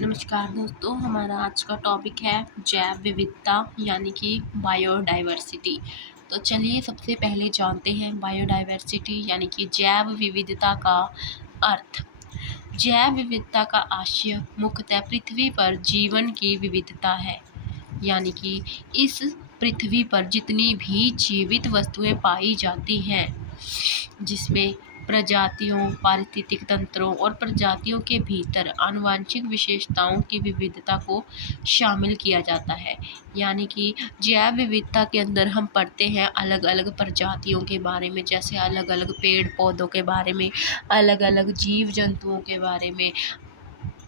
नमस्कार दोस्तों, हमारा आज का टॉपिक है जैव विविधता यानी कि बायोडाइवर्सिटी। तो चलिए सबसे पहले जानते हैं बायोडाइवर्सिटी यानी कि जैव विविधता का अर्थ। जैव विविधता का आशय मुख्यतः पृथ्वी पर जीवन की विविधता है, यानी कि इस पृथ्वी पर जितनी भी जीवित वस्तुएं पाई जाती हैं, जिसमें प्रजातियों, पारिस्थितिक तंत्रों और प्रजातियों के भीतर आनुवंशिक विशेषताओं की विविधता को शामिल किया जाता है। यानी कि जैव विविधता के अंदर हम पढ़ते हैं अलग अलग प्रजातियों के बारे में, जैसे अलग अलग पेड़ पौधों के बारे में, अलग अलग जीव जंतुओं के बारे में,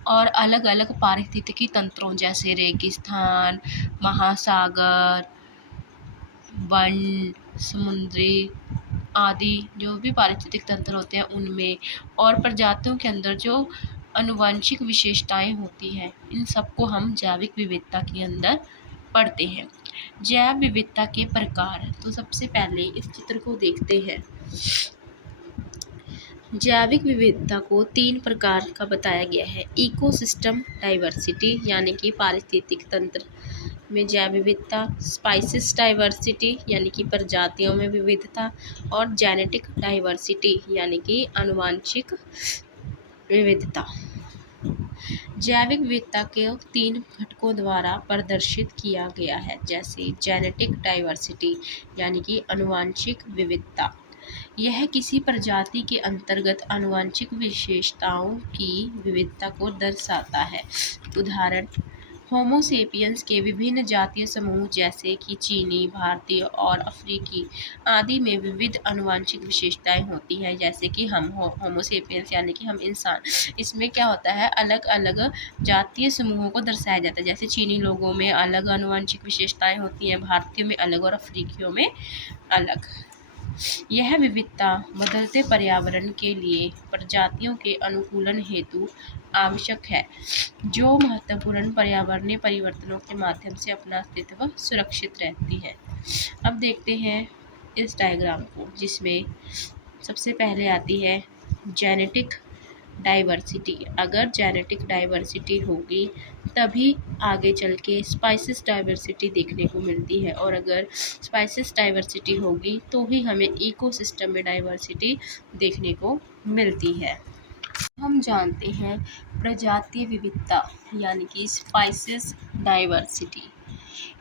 और अलग अलग पारिस्थितिकी तंत्रों जैसे रेगिस्तान, महासागर, वन, समुद्री आदि जो भी पारिस्थितिक तंत्र होते हैं उनमें, और प्रजातियों के अंदर जो आनुवंशिक विशेषताएं होती हैं, इन सबको हम जैविक विविधता के अंदर पढ़ते हैं। जैव विविधता के प्रकार, तो सबसे पहले इस चित्र को देखते हैं। जैविक विविधता को 3 प्रकार का बताया गया है। इकोसिस्टम डाइवर्सिटी यानी कि पारिस्थितिक तंत्र में जैव विविधता, स्पाइसिस डाइवर्सिटी यानी कि प्रजातियों में विविधता, और जेनेटिक डाइवर्सिटी यानी कि आनुवंशिक विविधता। जैविक विविधता के 3 घटकों द्वारा प्रदर्शित किया गया है, जैसे जेनेटिक डाइवर्सिटी यानी कि आनुवंशिक विविधता। यह किसी प्रजाति के अंतर्गत आनुवंशिक विशेषताओं की विविधता को दर्शाता है। उदाहरण, होमो सेपियंस के विभिन्न जातीय समूह जैसे कि चीनी, भारतीय और अफ्रीकी आदि में विविध आनुवंशिक विशेषताएं होती हैं, जैसे कि हम होमो सेपियंस यानी कि हम इंसान। इसमें क्या होता है, अलग अलग जातीय समूहों को दर्शाया जाता है। जैसे चीनी लोगों में अलग आनुवंशिक विशेषताएं होती हैं, भारतीयों में अलग और अफ्रीकियों में अलग। यह विविधता बदलते पर्यावरण के लिए प्रजातियों के अनुकूलन हेतु आवश्यक है, जो महत्वपूर्ण पर्यावरणीय परिवर्तनों के माध्यम से अपना अस्तित्व सुरक्षित रहती है। अब देखते हैं इस डायग्राम को, जिसमें सबसे पहले आती है जेनेटिक डाइवर्सिटी। अगर जेनेटिक डाइवर्सिटी होगी तभी आगे चल के स्पाइसिस डाइवर्सिटी देखने को मिलती है, और अगर स्पाइसिस डाइवर्सिटी होगी तो ही हमें इकोसिस्टम में डाइवर्सिटी देखने को मिलती है। हम जानते हैं प्रजातीय विविधता यानी कि स्पाइसिस डाइवर्सिटी।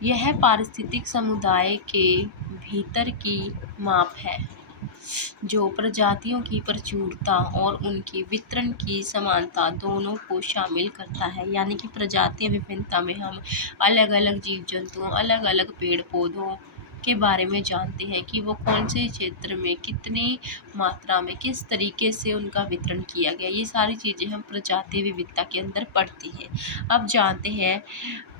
यह पारिस्थितिक समुदाय के भीतर की माप है, जो प्रजातियों की प्रचुरता और उनकी वितरण की समानता दोनों को शामिल करता है। यानी कि प्रजातीय विभिन्नता में हम अलग अलग जीव जंतुओं, अलग अलग पेड़ पौधों के बारे में जानते हैं कि वो कौन से क्षेत्र में कितनी मात्रा में किस तरीके से उनका वितरण किया गया। ये सारी चीज़ें हम प्रजातीय विविधता के अंदर पढ़ती हैं। अब जानते हैं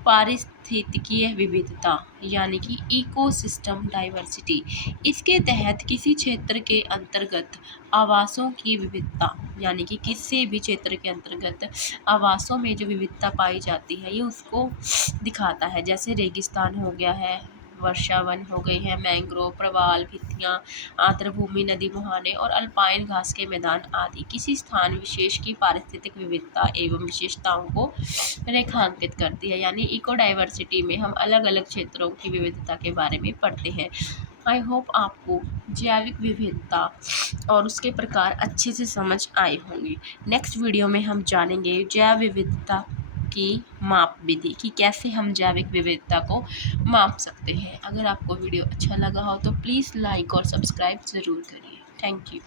पारिस्थितिकीय विविधता यानी कि इकोसिस्टम डाइवर्सिटी। इसके तहत किसी क्षेत्र के अंतर्गत आवासों की विविधता, यानी कि किसी भी क्षेत्र के अंतर्गत आवासों में जो विविधता पाई जाती है, ये उसको दिखाता है। जैसे रेगिस्तान हो गया है, वर्षावन हो गई है, मैंग्रोव, प्रवाल भित्तियाँ, आर्द्रभूमि, नदी मुहाने और अल्पाइन घास के मैदान आदि किसी स्थान विशेष की पारिस्थितिक विविधता एवं विशेषताओं को रेखांकित करती है। यानी इको डाइवर्सिटी में हम अलग अलग क्षेत्रों की विविधता के बारे में पढ़ते हैं। आई होप आपको जैविक विविधता और उसके प्रकार अच्छे से समझ आए होंगे। नेक्स्ट वीडियो में हम जानेंगे जैव विविधता की माप विधि कि कैसे हम जैविक विविधता को माप सकते हैं। अगर आपको वीडियो अच्छा लगा हो तो प्लीज़ लाइक और सब्सक्राइब ज़रूर करिए। Thank you.